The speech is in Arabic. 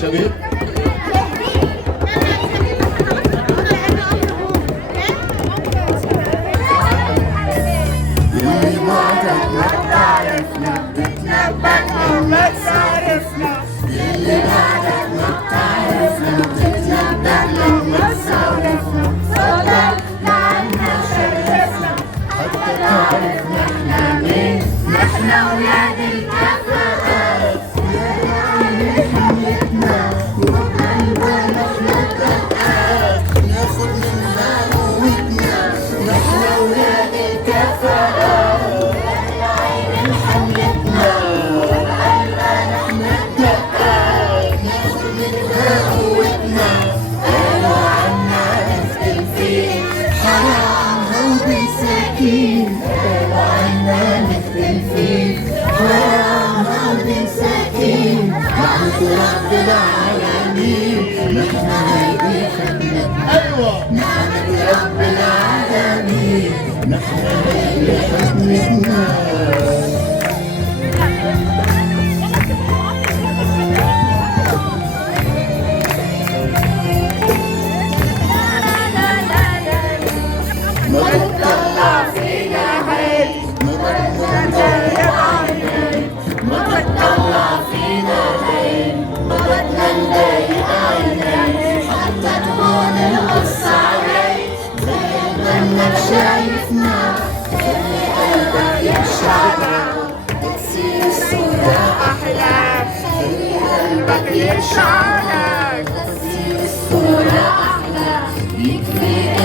شباب. اللي بعدك ما بتعرفنا بتتنبأنا وما تعرفنا اللي بعدك ما بتعرفنا بتتنبأنا وما تعرفنا صدق لعنا شرفنا حتى تعرف نحنا مين نحنا ولاد الكفاءات يا حملتنا وبقلبنا نحنا دقات ناخد منها قوتنا نحنا ولاد الكفاءات يا عين حملتنا وبقلبنا نحنا دقات ناخد منها قوتنا قالوا عنا نفتن فيه حرام هو مساكين قالوا عنا نفتن فيه حرام هو مساكين نعمة رب العالمين نحنا هيدي خدمتنا ايوه نعمة رب العالمين نحنا هيدي خدمتنا ما بتطلع فينا عين ما بدنا نضيق عينين ما بتطلع فينا عين ما بدنا نضيق عينين حتى تكون القصة عليك زي ما انك شايفنا خلي قلبك يشعر تصير الصورة أحلى خلي قلبك يشعر تصير الصورة أحلى يكفي